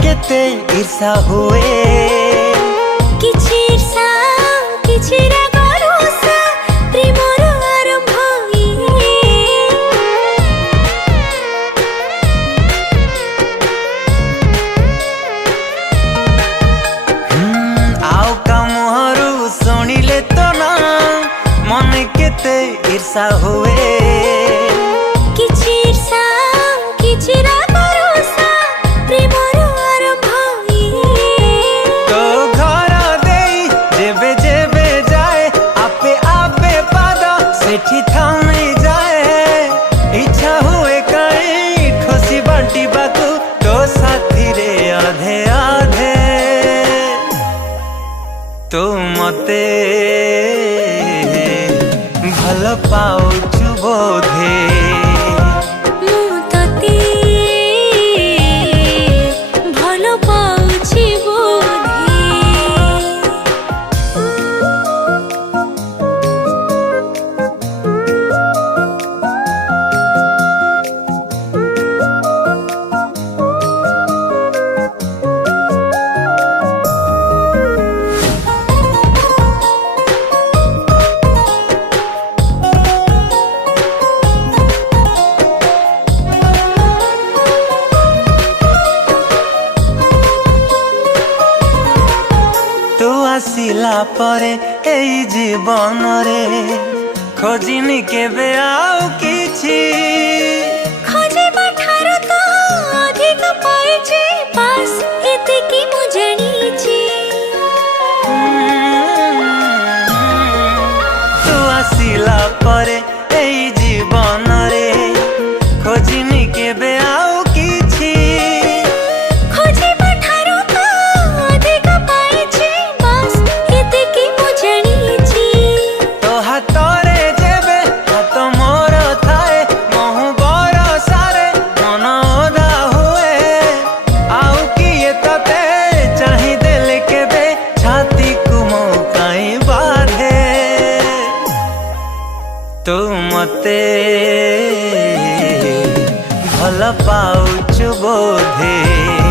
केते ईर्षा हुए किछि ईर्षा किछि रागरुषा प्रेमर आरंभ आउ का मुहरु सुनिले तो ना मन केते ईर्षा हुए किछि ईर्षा किछि रागरुषा प्रेमर इच्छा हुए कहीं खुशी बांटी बाकू तो साथी रे आधे आधे तू मते भल पाउछु बोधे आसिला परे एई जीवन रे खोजिनी केबे आउ किछि खोजिबा ठारो तो अधिक पाइछि बस एतिकी मु जानिछि तू आसिला परे एई जीवन रे खोजिनी केबे आउ किछि तू मते भल पाउछु बोधे।